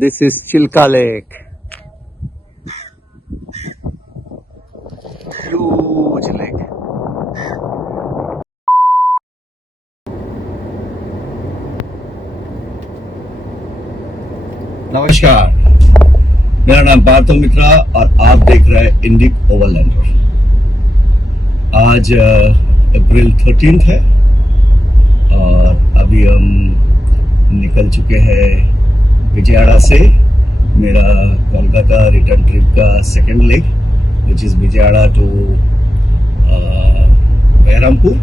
This is Chilka Lake. Huge lake. नमस्कार, मेरा नाम पार्थो मित्रा और आप देख रहे हैं इंडिक ओवरलैंडर। आज अप्रैल 13 है और अभी हम निकल चुके हैं विजयवाड़ा से। मेरा कोलकाता रिटर्न ट्रिप का second leg which is Vijayawada to Berhampur.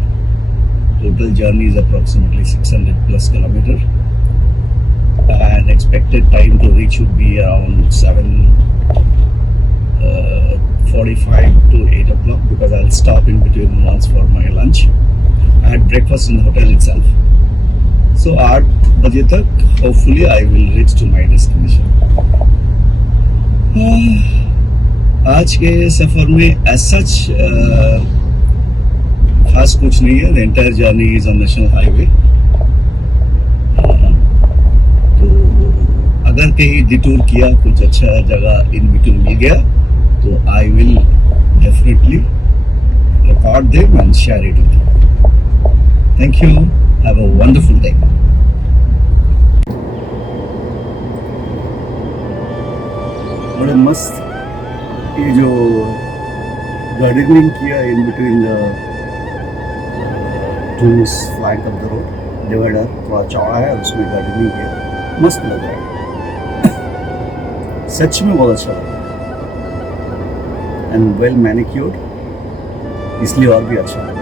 Total journey is approximately 600 plus kilometer and expected time to reach would be around 7:45 to 8 o'clock because I'll stop in between once for my lunch. I had breakfast in the hotel itself. So 8 बजे तक hopefully I will reach to my destination. आज के सफर में as such खास कुछ नहीं है. The entire journey is on national highway. अगर कहीं डिटूर किया, कुछ अच्छा जगह इन बिटवीन मिल गया तो I will definitely record them and share it with you. Thank you. Have a wonderful day. बड़े मस्त ये जो गार्डनिंग किया in between the two flank of the road. Divider थोड़ा चौड़ा है, उसमें गार्डनिंग किया, मस्त लग रहा है. सच में बहुत अच्छा लगा एंड वेल मैनिक्योर्ड, इसलिए और भी अच्छा लगा.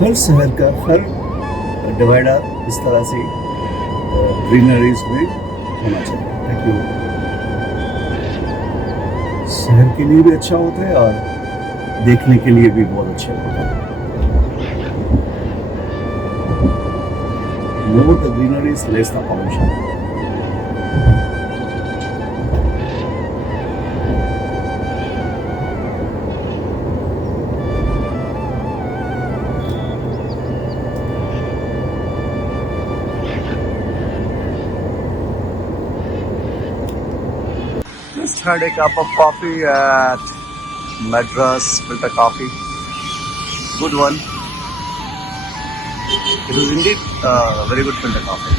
हर शहर का हर डिवाइडर इस तरह से ग्रीनरीज में होना चाहिए ताकि शहर के लिए भी अच्छा होता है और देखने के लिए भी बहुत अच्छे होता है. More the greenery is less the pollution. Just had a cup of coffee at Madras Filter Coffee. Good one. It is indeed very good filter coffee.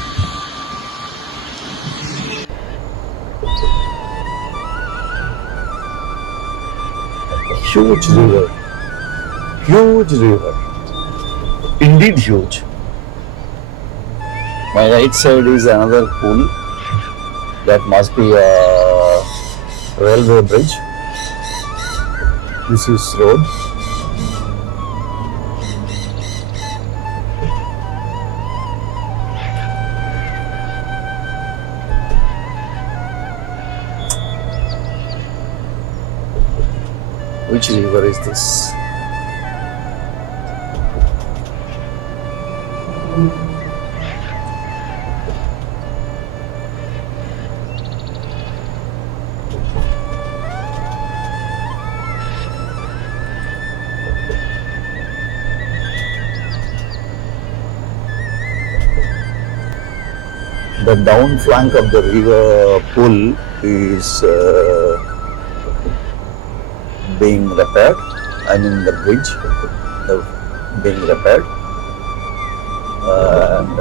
Huge river. Huge river. Indeed huge. My right side is another pool. That must be a railway bridge. This is road. Which river is this? The down flank of the river pool is being repaired. I mean the bridge being repaired, and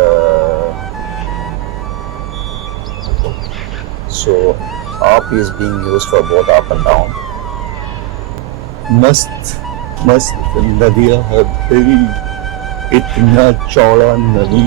so up is being used for both up and down. मस्त मस्त नदियाँ है भाई, इतना चौड़ा नदी.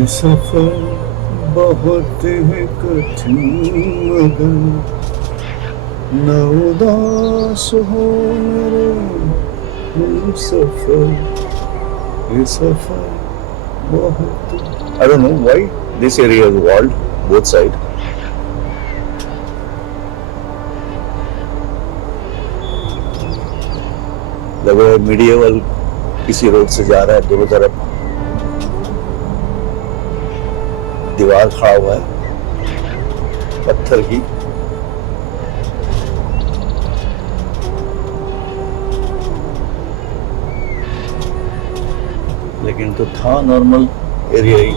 ये सफर बहुत ही कठिन मगर न उदास हो मेरे हम सफर ये सफर बहुत I don't know why this area is walled both side. लग रहा है medieval किसी रोड से जा रहा है, दोनों तरफ दीवार खड़ा हुआ है पत्थर की। लेकिन तो था नॉर्मल एरिया ही।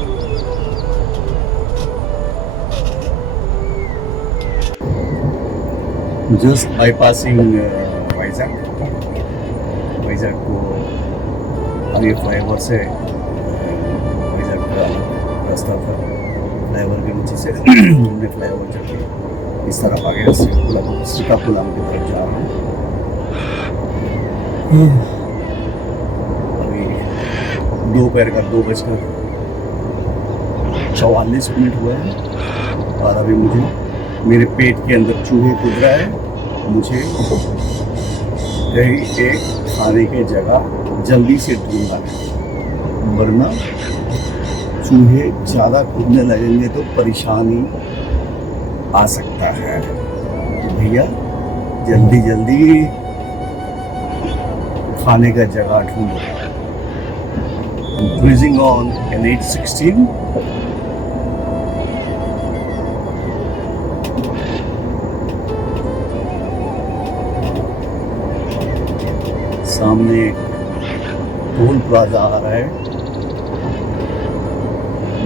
जस्ट बाईपासिंग वाइजैक को आगे फ्लाईओवर से वाइजैक का रास्ता था, फ्लाईओवर के नीचे से हमने फ्लाईओवर चढ़ के इस तरफ आगे श्रीकाकुलम की तरफ जा रहा हूँ। अभी दोपहर का 2:44 हुआ है और अभी मुझे मेरे पेट के अंदर चूहे कूद रहा है। मुझे कहीं एक खाने की जगह जल्दी से ढूंढना है, वरना चूहे ज़्यादा कूदने लगेंगे तो परेशानी आ सकता है। तो भैया जल्दी जल्दी खाने का जगह ढूंढो। Cruising on NH16. सामने टोल प्लाजा आ रहा है।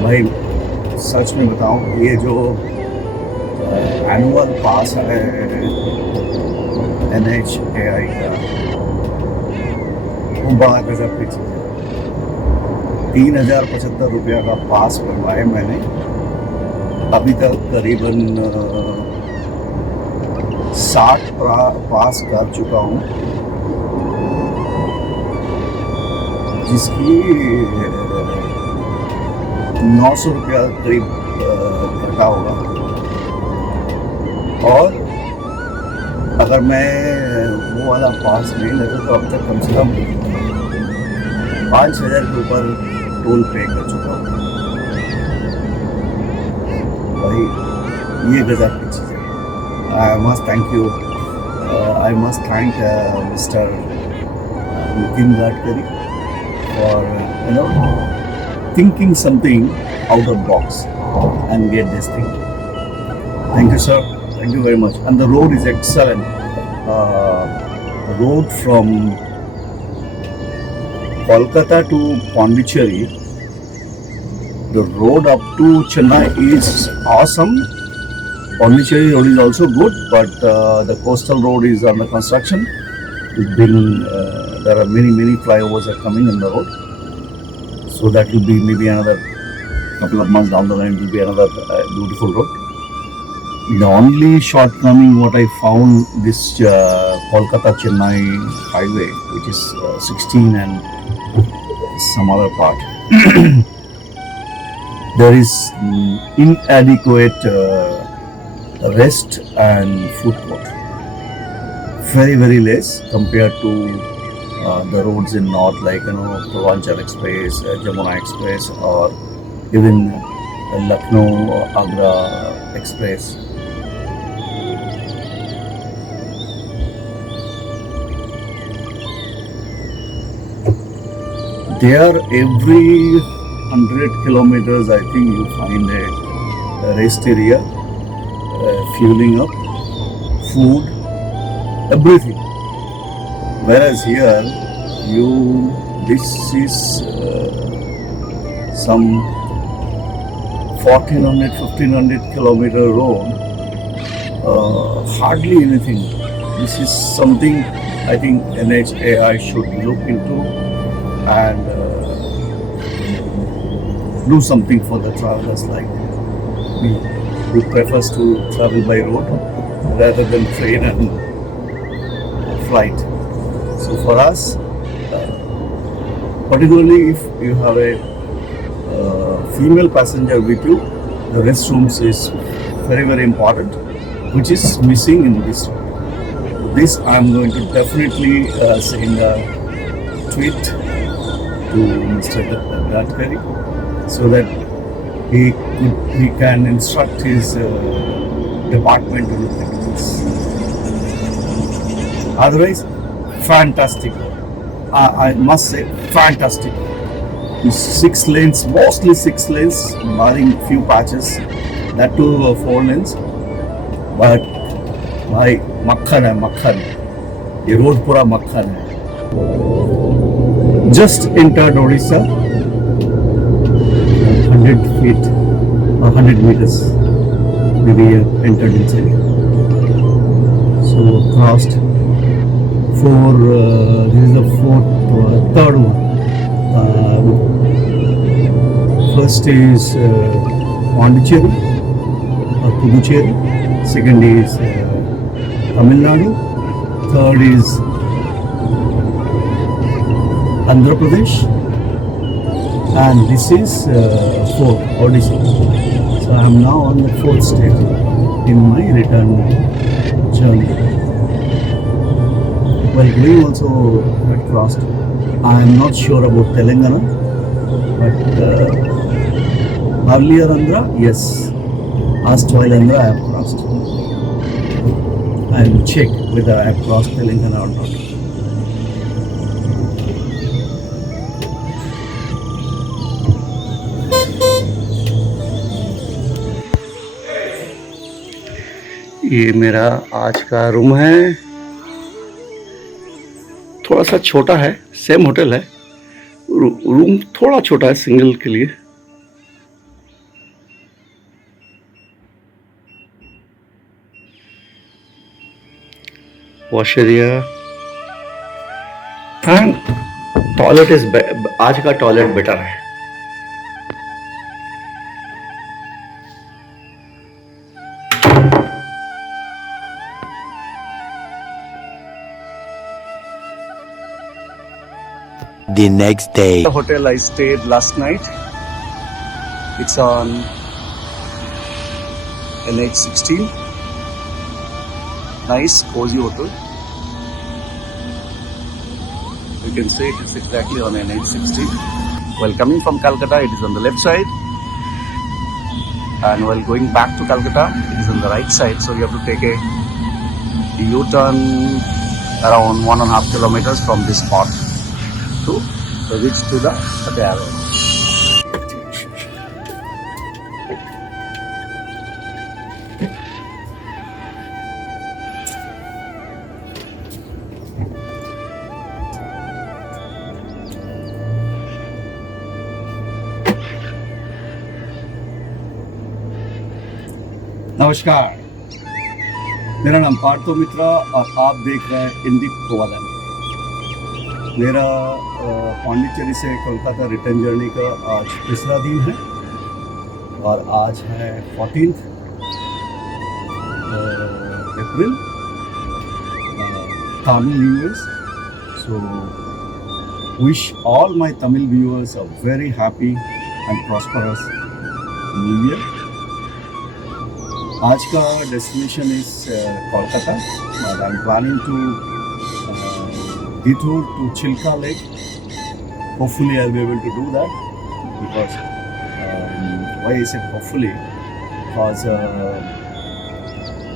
भाई सच में बताऊं, ये जो एनुअल पास है NHAI का, वो बड़ा गजब की चीज़ है। 3075 रुपया का पास बनवाए मैंने, अभी तक करीबन 60 पास कर चुका हूँ, जिसकी 900 रुपया करीब घटा होगा। और अगर मैं वो वाला पास नहीं लगा तो अब तक कम से कम 5000 के ऊपर टोल पे कर चुका हूँ। भाई ये गजब की चीज़ है। I must thank you, I must thank mister Nitin Gadkari for thinking something out of box and get this thing. Thank you, sir. Thank you very much. And the road is excellent. Road from Kolkata to Pondicherry, the road up to Chennai is awesome. Pondicherry road is also good, but the coastal road is under construction. It's been there are many flyovers are coming in the road, so that will be maybe another couple of months down the line will be another beautiful road. The only shortcoming what I found this Kolkata Chennai highway, which is 16 and some other part, there is inadequate rest and food court. Very less compared to the roads in north, like Purvanchal Express, Jamuna Express, or even Lucknow or Agra Express. There every 100 kilometers I think you find a rest area, fueling up, food, everything. Whereas here this is some 1400-1500 kilometer road, hardly anything. This is something I think NHAI should look into and do something for the travelers like me, who prefers to travel by road rather than train and flight. So for us, particularly if you have a female passenger with you, the restrooms is very, very important, which is missing in this. This I'm going to definitely send a tweet to Mr. Gadkari so that he can instruct his department to look into this. Otherwise, fantastic. I must say, fantastic. 6 lanes, mostly 6 lanes, barring few patches. That too 4 lanes. But भाई मक्खन है मक्खन. ये road पूरा मक्खन है. Just entered Odisha. 100 feet, 100 meters. Maybe entered inside. So crossed. This is the third one. First is Pondicherry or Puducherry. Second is Tamil Nadu. Third is Andhra Pradesh. And this is fourth, Odisha. So I am now on the 4th state in my return journey. While going also had crossed. I am not sure about Telangana, but earlier Andhra, yes. Last while Andhra I have crossed. I will check whether I have crossed Telangana or not. ये मेरा आज का room है. थोड़ा सा छोटा है, same hotel है. रूम थोड़ा छोटा है सिंगल के लिए. Wash area and toilet is आज का टॉयलेट बेटर है. The next day. The hotel I stayed last night. It's on NH16. Nice, cozy hotel. You can see it's exactly on NH16. While coming from Calcutta, it is on the left side. And while going back to Calcutta, it is on the right side. So you have to take a U-turn around 1.5 kilometers from this spot to reach to the hotel. नमस्कार, मेरा नाम पार्थो मित्रा और आप देख रहे हैं Indic overland. मेरा पांडिचेरी से कोलकाता रिटर्न जर्नी का आज तीसरा दिन है और आज है 14th April, Tamil New Year. So wish all my Tamil viewers a very happy and prosperous New Year. आज का destination is Kolkata, but I'm planning to detour to Chilka Lake. Hopefully I'll be able to do that because why I said hopefully, because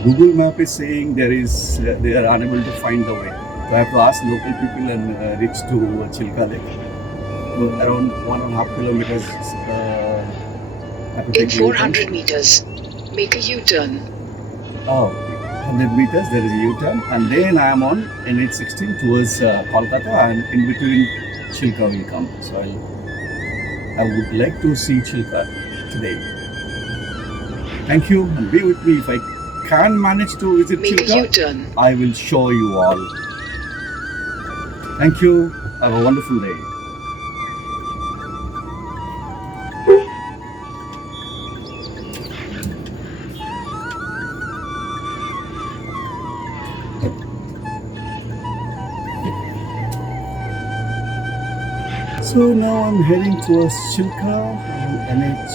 Google Map is saying they are unable to find the way. So I have to ask local people and reach to Chilka Lake. So around 1.5 kilometers. In 400 meters, make a U-turn. Oh, 100 meters, there is a U-turn, and then I am on NH16 towards Kolkata, and in between Chilka will come. So I would like to see Chilka today. Thank you, and be with me. If I can manage to visit Make a Chilka, U-turn. I will show you all. Thank you. Have a wonderful day. So now I'm heading towards Chilka, NH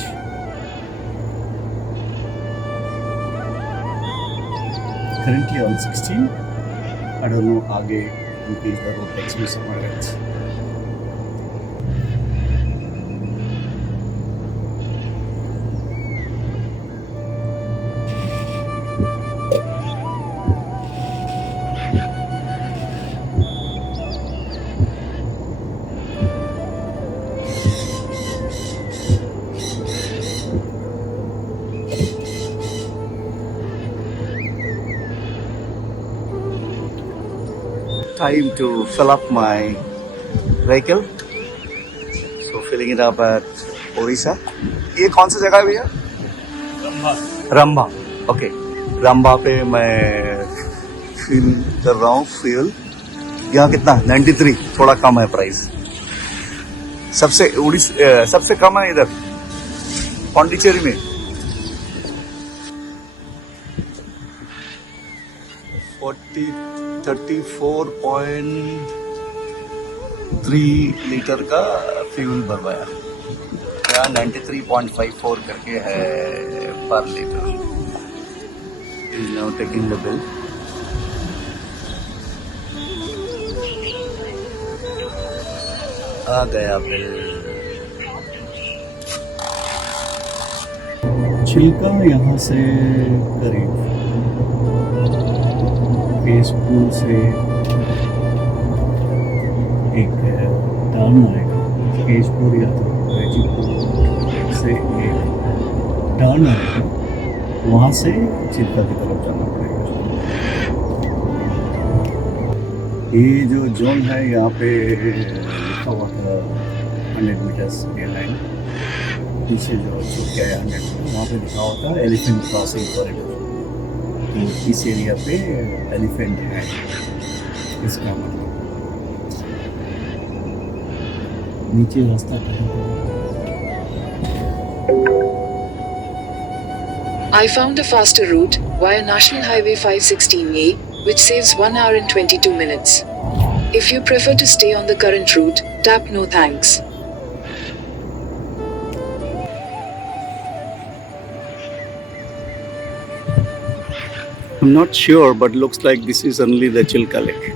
currently on 16. I don't know आगे increase the road tax में somewhere else. Time to fill up my vehicle. So filling it up at Orissa. ये कौन सी जगह है भैया? Rambha. Okay. Rambha पे मैं fill कर रहा हूँ फ्यूल. यहाँ कितना? 93. थोड़ा कम है प्राइस. सबसे कम है इधर पौंडीचेरी में. 34.3 लीटर का फ्यूल भरवाया. यहाँ 93.54 करके है पर litre. Is now taking the bill. आ गया बिल. छिलका यहाँ से करीब केशपुर से एक टाउन आएगा. केशपुर या तो गाजीपुर से एक टाउन आएगा. वहाँ से चिल्का की तरफ जाना पड़ेगा. ये जो जोन है यहाँ पे लिखा हुआ था 100 मीटर्स एयरलाइन. पीछे जो क्या है 100 वहाँ पे लिखा हुआ था एलिफेंट क्रॉसिंग कॉरिडोर. तो इस एरिया पे एलिफेंट है. इसका मतलब नीचे रास्ता कहाँ पे? I found a faster route via National Highway 516A, which saves 1 hour and 22 minutes. If you prefer to stay on the current route, tap no thanks. I'm not sure, but looks like this is only the Chilka Lake.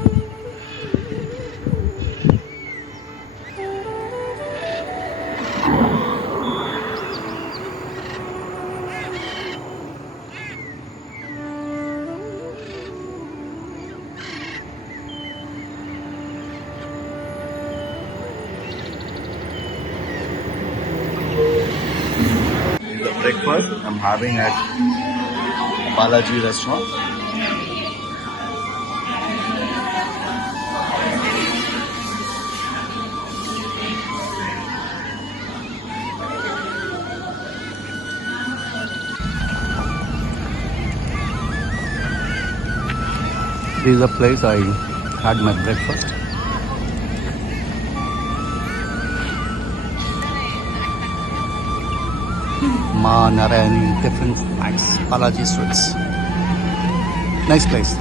The breakfast I'm having at Balaji restaurant. This is the place I had my breakfast. Ma Narayani Tiffin Snacks, Balaji Sweets. Nice place.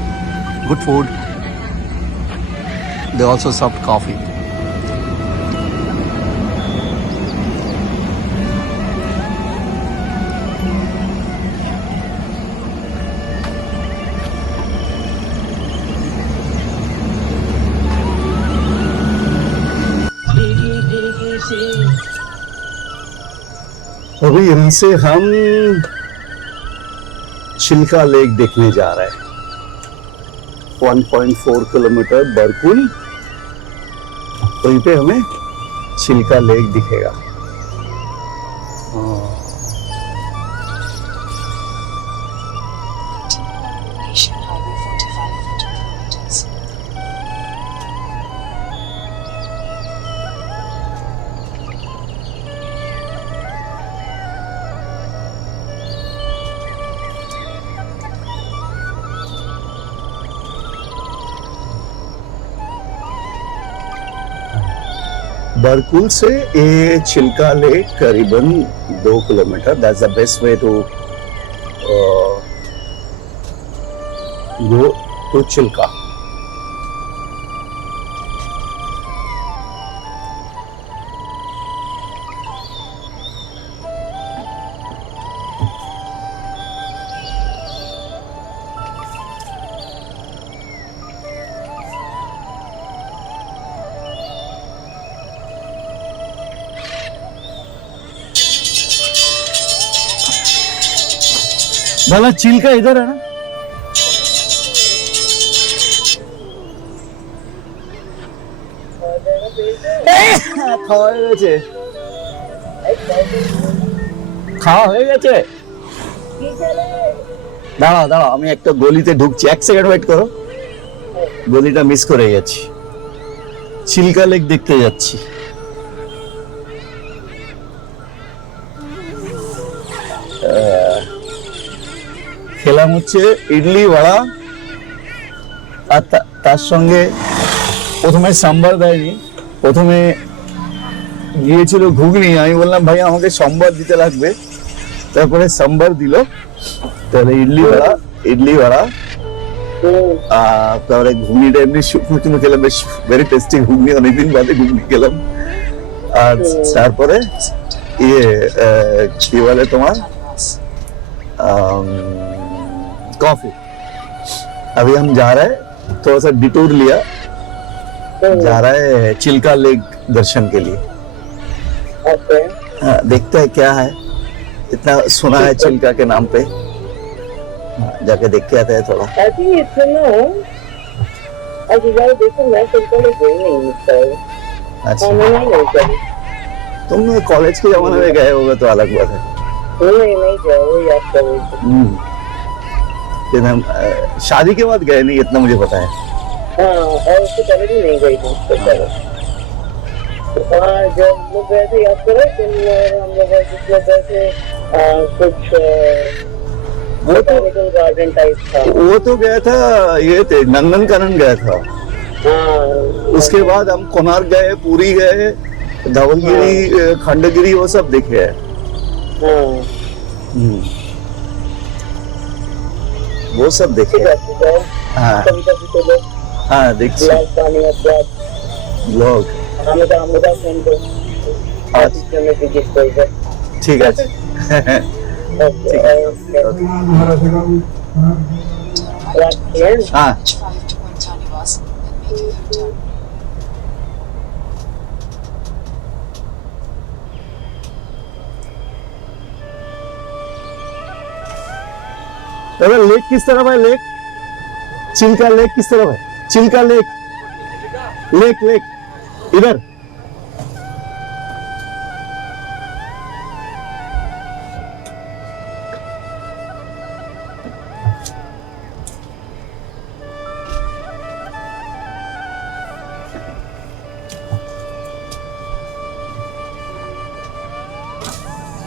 Good food. They also served coffee. अभी यहाँ से हम Chilka lake देखने जा रहे हैं. 1.4 kilometre Barkul. वहीं पे हमें चिल्का लेक दिखेगा. National Highway 45 for 2 kilometers. Barkul से ये चिल्का लेक करीबन 2 kilometre. That's the best way to go to Chilka. दादा चिल्का इधर है ना? খাওয়া হয়ে গেছে, খাওয়া হয়ে গেছে। দাঁড়াও দাঁড়াও, আমি একটা গলিতে ঢুকছি, এক সেকেন্ড ওয়েট করো। গলিটা মিস করে গেছি, চিল্কা লেক দেখতে যাচ্ছি। খেলাম হচ্ছে ইডলি বড়া, আর তার সঙ্গে প্রথমে সাম্বার দেয়নি, প্রথমে গিয়েছিল ঘুগনি। আমি বললাম ভাই আমাকে সম্বার দিতে লাগবে, তারপরে সাম্বার দিল। তাহলে ইডলি বড়া তারপরে ঘুগনিটা এমনি শুকনো শুকনো খেলাম, বেশ ভেরি টেস্টি ঘুগনি, অনেকদিন বাদে ঘুগনি খেলাম। আর তারপরে ইয়ে কি বলে তোমার कॉफी। अभी हम जा रहे हैं, थोड़ा सा डिटूर लिया, जा रहा है चिल्का लेक दर्शन के लिए। देखते हैं क्या है, इतना सुना है चिल्का के नाम पे, जाके देख के आते हैं थोड़ा। अच्छा, तुम कॉलेज के जमाने में गए होगे तो अलग बात है। नहीं गया, वो याद कर रही थी। हम शादी के बाद गए नहीं, इतना मुझे पता है। हाँ, और उससे पहले भी नहीं गई थी, उससे पहले। जब लोग गए थे याद करो, हम लोग गए थे कुछ बोटानिकल गार्डन टाइप था। वो तो गया था, ये थे नंदनकानन गया था। हाँ, उसके बाद हम कोणार्क गए, पुरी गए, धवलगिरी, खंडगिरी, वो सब देखे है। हाँ, वो सब देखे। हाँ हाँ, देखिए ब्लॉग। ঠিক আছে, हाँ दादा लेक किस तरफ है? लेक चिल्का लेक किस तरफ है? चिल्का लेक, लेक लेक इधर।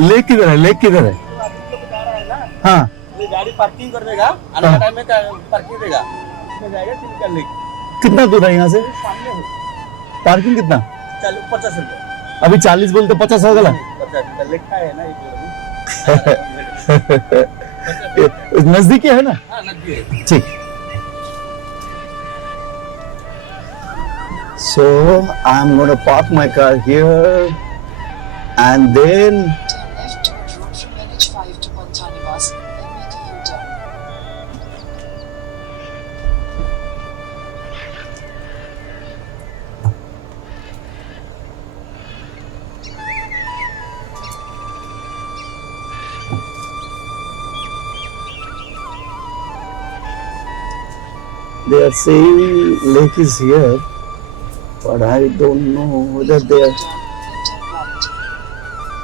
लेक किधर है? लेक किधर है? हाँ, गाड़ी पार्किंग कर देगा, आने का टाइम में पार्किंग देगा, उसमें जाएगा चिल्का लेक। कितना दूर है यहाँ से? सामने हो, पार्किंग कितना? 50 रुपये। अभी 40 बोलते 50 हो गया। 50 रुपये लिखा है ना ये। नजदीकी है ना? हाँ, नजदीक है। ठीक। So I'm going to park my car here and then Turn left toward road from NH5 to Pantanivas, then make a U-turn. they are saying lake is here, but I don't know whether they are Then turn right.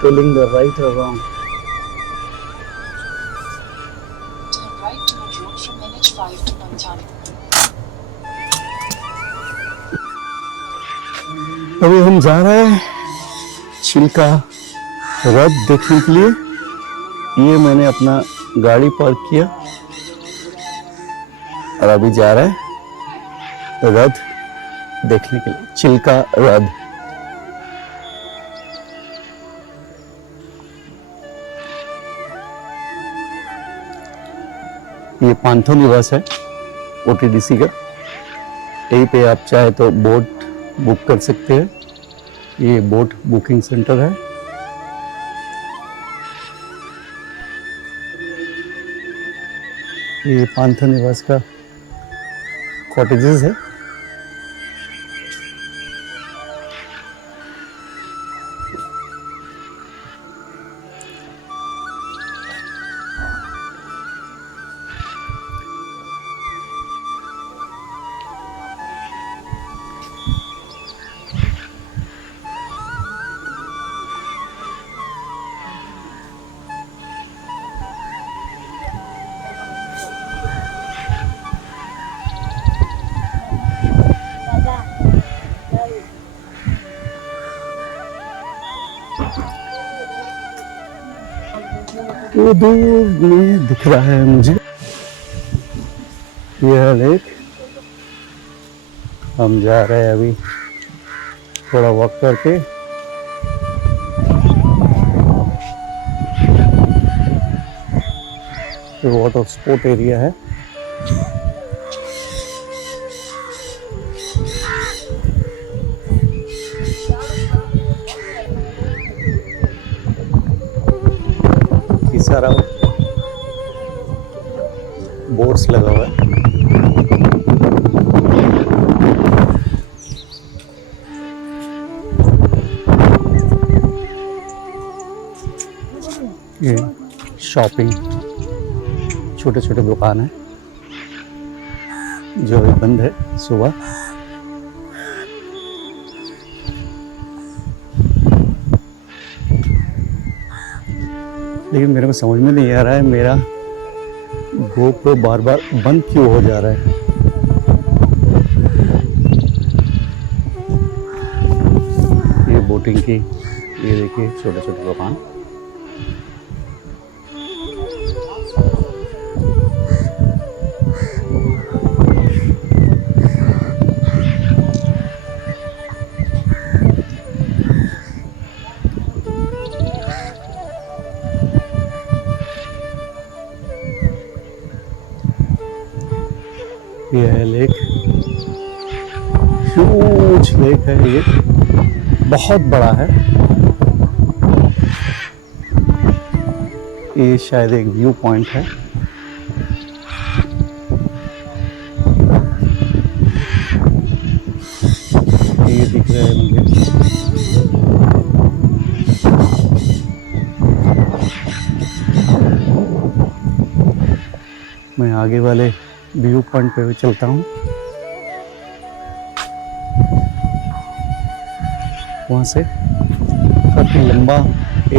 telling the right or wrong. Turn right toward road from NH5 to Pantanivas. अभी हम जा रहे हैं चिल्का रथ देखने के लिए। ये मैंने अपना गाड़ी पार्क किया और अभी जा रहे हैं रथ देखने के लिए, चिल्का रथ। ये पांथो निवास है ओटीडीसी का, यहीं पे आप चाहे तो बोट बुक कर सकते हैं। ये बोट बुकिंग सेंटर है। ये पांथो निवास का कॉटेजेस है। दूर दूर में दिख रहा है मुझे यह लेक। हम जा रहे हैं अभी थोड़ा वॉक करके। ये वाटर स्पोर्ट एरिया है। ये सारा बोर्ड्स लगा हुआ है। ये शॉपिंग छोटे छोटे दुकान है जो अभी बंद है सुबह। लेकिन मेरे को समझ में नहीं आ रहा है मेरा GoPro बार बार बंद क्यों हो जा रहा है। ये बोटिंग की ये देखिए छोटे छोटे दुकान। ये है लेक, ह्यूज लेक है ये, बहुत बड़ा है। ये शायद एक व्यू पॉइंट है। ये दिख रहा है मुझे। मैं आगे वाले व्यू पॉइंट पे भी चलता हूँ। वहां से काफी लंबा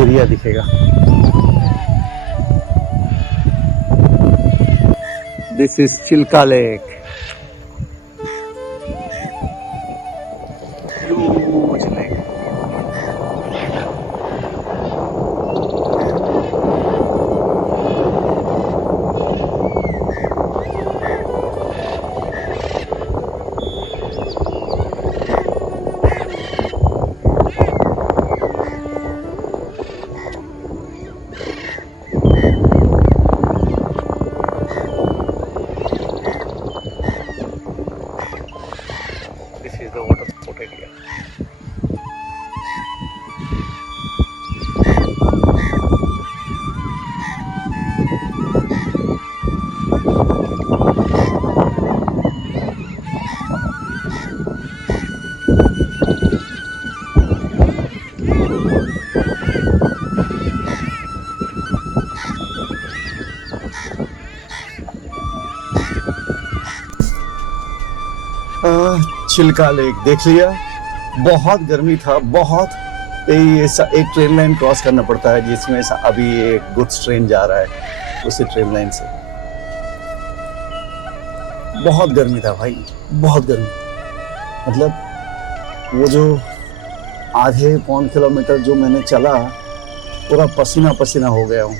एरिया दिखेगा। This is Chilka lake. Huge lake. This is the water sport area. Chilka lake देख लिया। बहुत गर्मी था, बहुत। एक ट्रेन लाइन क्रॉस करना पड़ता है जिसमें अभी एक गुड्स ट्रेन जा रहा है उसी ट्रेन लाइन से। बहुत गर्मी था भाई, बहुत गर्मी। मतलब वो जो आधे पौन किलोमीटर जो मैंने चला पूरा पसीना पसीना हो गया हूँ।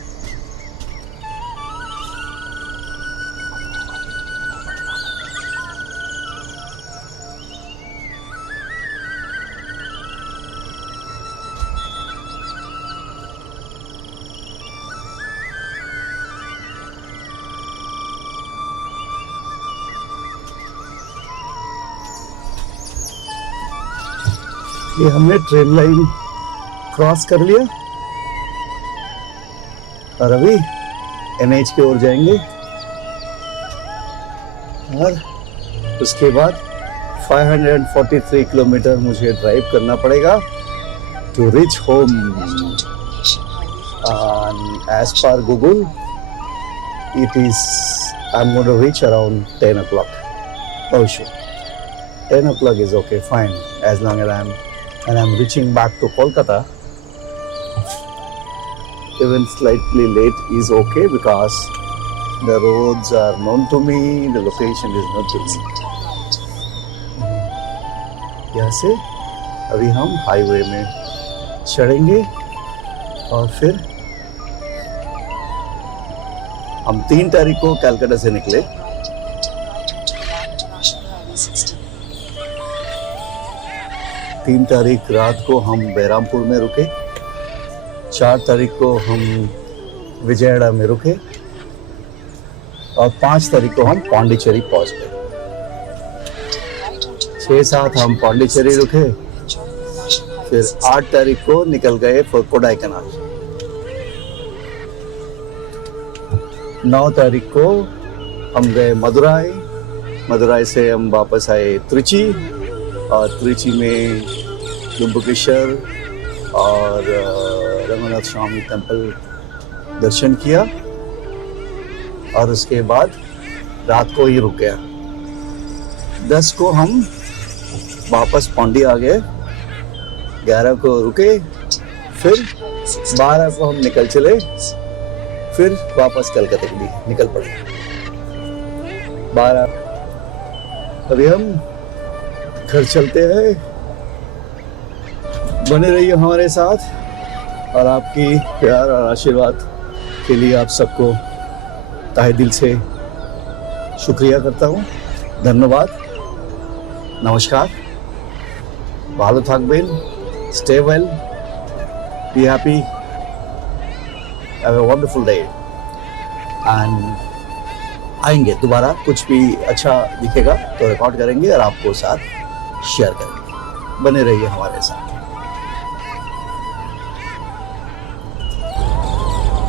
ये हमने ट्रेन लाइन क्रॉस कर लिया और अभी NH की ओर जाएंगे और उसके बाद 543 किलोमीटर मुझे ड्राइव करना पड़ेगा to reach home. As per Google, I'm going to reach around 10 o'clock. Oh sure, 10 o'clock is okay, fine, as long as I'm reaching back to Kolkata. Even slightly late is okay because the roads are known to me, the location is not easy. यहाँ से अभी हम highway में चढ़ेंगे और फिर हम 3 तारीख को कलकत्ता से निकले। National Highway 16. 3 तारीख रात को हम बहरामपुर में रुके। 4 तारीख को हम विजयवाड़ा में रुके और 5 तारीख को हम पांडिचेरी पहुंच गए। 6-7 हम पांडिचेरी रुके, फिर 8 तारीख को निकल गए फॉर कोडाईकनाल। 9 तारीख को हम गए मदुराई, मदुराई से हम वापस आए त्रिची और त्रिची में जुम्बुकेश्वर और रघुनाथ स्वामी टेम्पल दर्शन किया और उसके बाद रात को ही रुक गया। 10 को हम वापस पौंडी आ गए, 11 को रुके, फिर 12 को हम निकल चले, फिर वापस कलकत्ता के लिए निकल पड़े। 12 अभी हम घर चलते हैं। बने रहिए हमारे साथ और आपकी प्यार और आशीर्वाद के लिए आप सबको तहे दिल से शुक्रिया करता हूँ। धन्यवाद, नमस्कार, भालो थाकबेन, stay well, be happy, have a wonderful day and आएंगे दोबारा। कुछ भी अच्छा दिखेगा तो रिकॉर्ड करेंगे और आपको साथ शेयर करेंगे। बने रहिए हमारे साथ।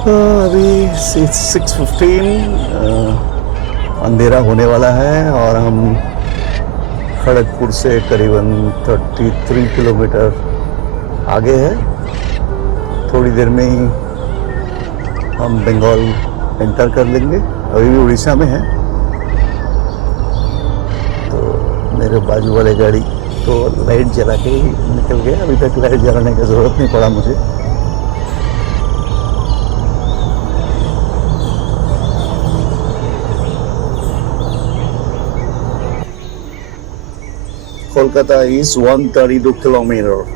अभी 6:15 अंधेरा होने वाला है और हम खड़गपुर से करीबन 33 किलोमीटर आगे है। थोड़ी देर में ही हम बंगाल एंटर कर लेंगे। अभी भी उड़ीसा में है। तो मेरे बाजू वाले गाड़ी तो लाइट जला के ही निकल गया। अभी तक लाइट जलाने की ज़रूरत नहीं पड़ा मुझे। Kolkata is 132 kilometers.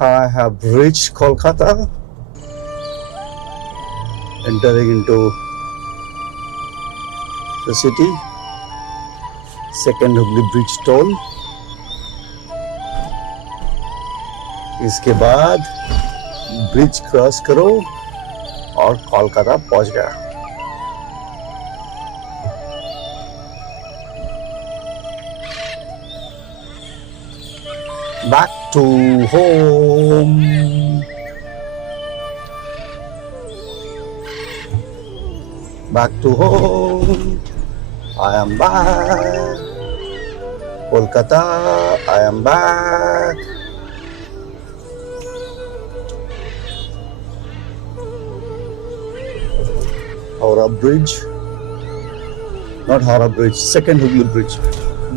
I have reached Kolkata, entering into the city. Second Hooghly Bridge toll. इसके बाद ब्रिज क्रॉस करो और कोलकाता पहुंच गया। Back to home. Back to home. I am back. Kolkata, I am back. Howrah Bridge, not Howrah Bridge, second Hooghly Bridge,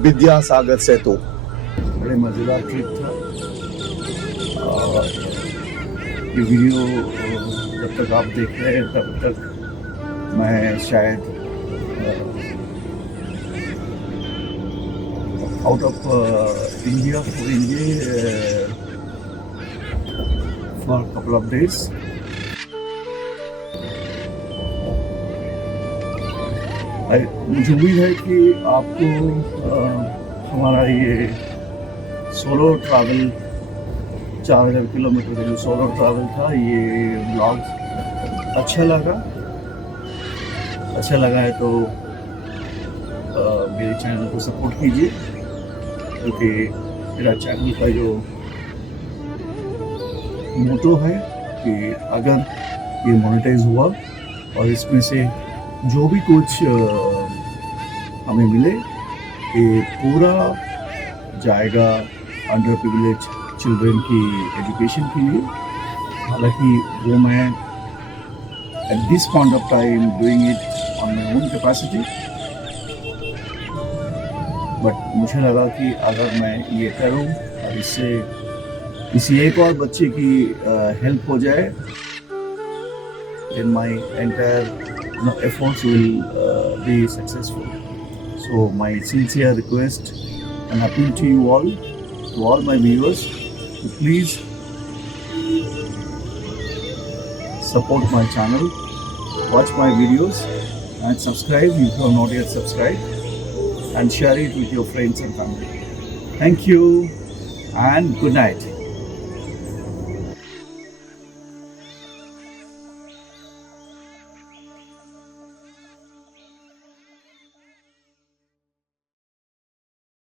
Vidyasagar सेतु। बड़े मज़ेदार trip था और ये वीडियो जब तक आप देख रहे हैं तब तक मैं शायद out of India for couple of days. मुझे उम्मीद है कि आपको हमारा ये सोलो ट्रैवल 4000 किलोमीटर का जो सोलो ट्रैवल था ये ब्लॉग अच्छा लगा है तो मेरे चैनल को सपोर्ट कीजिए, क्योंकि मेरा चैनल का जो मोटो है कि अगर ये मोनेटाइज हुआ और इसमें से जो भी कुछ हमें मिले ये पूरा जाएगा अंडर प्रिविलेज चिल्ड्रन की एजुकेशन के लिए। हालांकि वो मैं at this point of time doing it on my own capacity, but मुझे लगा कि अगर मैं ये करूं और इससे किसी एक और बच्चे की हेल्प हो जाए, then my entire efforts will be successful. So my sincere request and appeal to you all, to all my viewers, So please support my channel, watch my videos and subscribe if you have not yet subscribed, and share it with your friends and family. Thank you and good night.